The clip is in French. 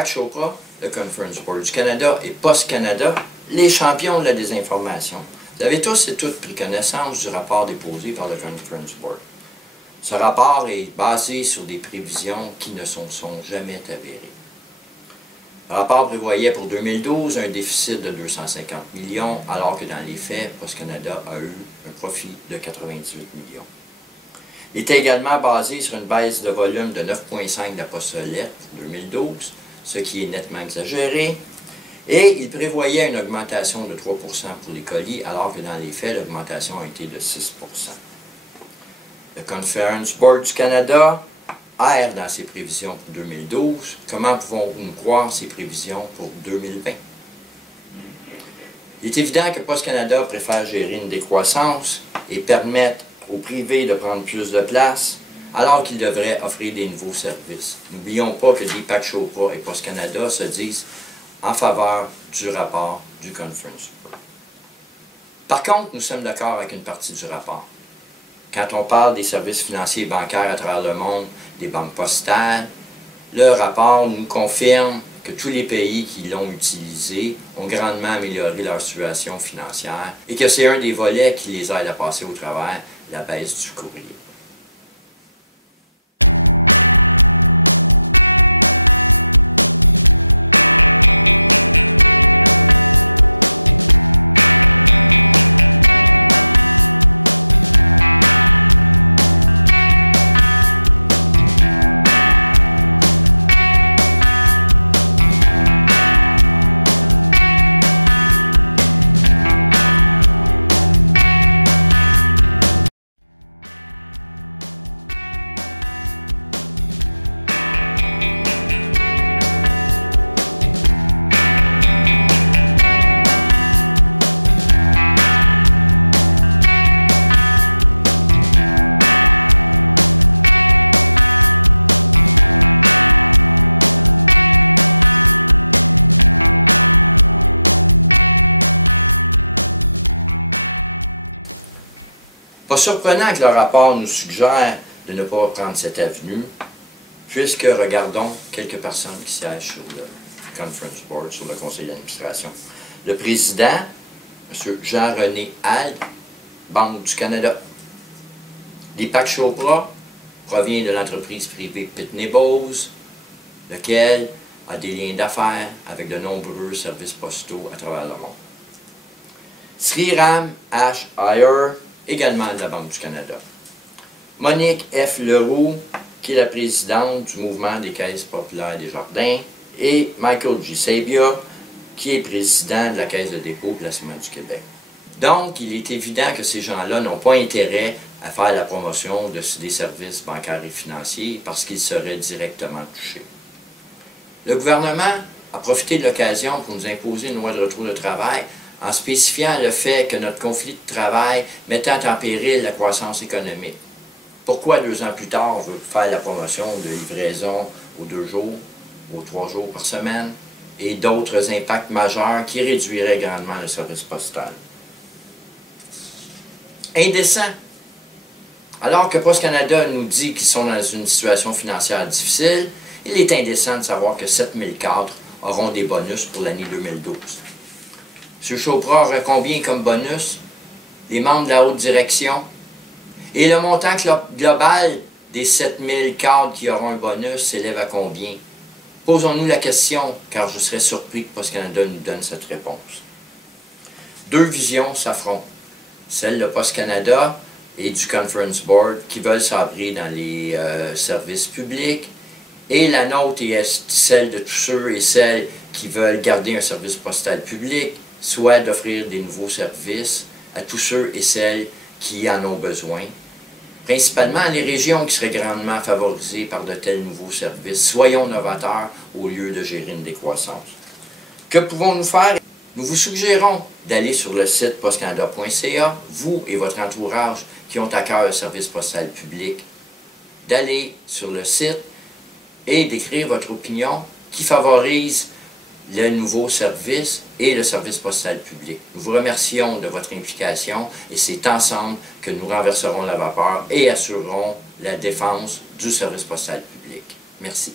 Deepak Chopra, le Conference Board du Canada et Post Canada, les champions de la désinformation. Vous avez tous et toutes pris connaissance du rapport déposé par le Conference Board. Ce rapport est basé sur des prévisions qui ne sont jamais avérées. Le rapport prévoyait pour 2012 un déficit de 250 millions, alors que dans les faits, Post Canada a eu un profit de 98 millions. Il était également basé sur une baisse de volume de 9,5 de la poste lettre pour 2012, ce qui est nettement exagéré, et il prévoyait une augmentation de 3 pour les colis, alors que dans les faits, l'augmentation a été de 6 Le Conference Board du Canada erre dans ses prévisions pour 2012. Comment pouvons-nous croire ces prévisions pour 2020? Il est évident que Post Canada préfère gérer une décroissance et permettre au privé de prendre plus de place, alors qu'il devrait offrir des nouveaux services. N'oublions pas que Deepak Chopra et Post Canada se disent en faveur du rapport du Conference Board. Par contre, nous sommes d'accord avec une partie du rapport. Quand on parle des services financiers et bancaires à travers le monde, des banques postales, le rapport nous confirme que tous les pays qui l'ont utilisé ont grandement amélioré leur situation financière et que c'est un des volets qui les aide à passer au travers la baisse du courrier. Pas surprenant que le rapport nous suggère de ne pas prendre cette avenue, puisque regardons quelques personnes qui siègent sur le Conference Board, sur le conseil d'administration. Le président, M. Jean-René Alde, Banque du Canada. Deepak Chopra provient de l'entreprise privée Pitney Bowes, lequel a des liens d'affaires avec de nombreux services postaux à travers le monde. Sriram H. Iyer, également de la Banque du Canada. Monique F. Leroux, qui est la présidente du mouvement des Caisses populaires des Jardins, et Michael G. Sabia, qui est président de la Caisse de dépôt et placement du Québec. Donc, il est évident que ces gens-là n'ont pas intérêt à faire la promotion des services bancaires et financiers parce qu'ils seraient directement touchés. Le gouvernement a profité de l'occasion pour nous imposer une loi de retour de travail en spécifiant le fait que notre conflit de travail mettait en péril la croissance économique. Pourquoi 2 ans plus tard, on veut faire la promotion de livraison aux 2 jours, aux 3 jours par semaine et d'autres impacts majeurs qui réduiraient grandement le service postal? Indécent. Alors que Post Canada nous dit qu'ils sont dans une situation financière difficile, il est indécent de savoir que 7000 cadres auront des bonus pour l'année 2012. M. Chopra aura combien comme bonus? Les membres de la haute direction? Et le montant global des 7000 cadres qui auront un bonus s'élève à combien? Posons-nous la question, car je serais surpris que Post Canada nous donne cette réponse. 2 visions s'affrontent. Celle de Post Canada et du Conference Board qui veulent s'abrer dans les services publics, et la nôtre est celle de tous ceux et celles qui veulent garder un service postal public, soit d'offrir des nouveaux services à tous ceux et celles qui en ont besoin, principalement les régions qui seraient grandement favorisées par de tels nouveaux services. Soyons novateurs au lieu de gérer une décroissance. Que pouvons-nous faire? Nous vous suggérons d'aller sur le site postcanada.ca, vous et votre entourage qui ont à cœur le service postal public, d'aller sur le site et d'écrire votre opinion qui favorise le nouveau service et le service postal public. Nous vous remercions de votre implication et c'est ensemble que nous renverserons la vapeur et assurerons la défense du service postal public. Merci.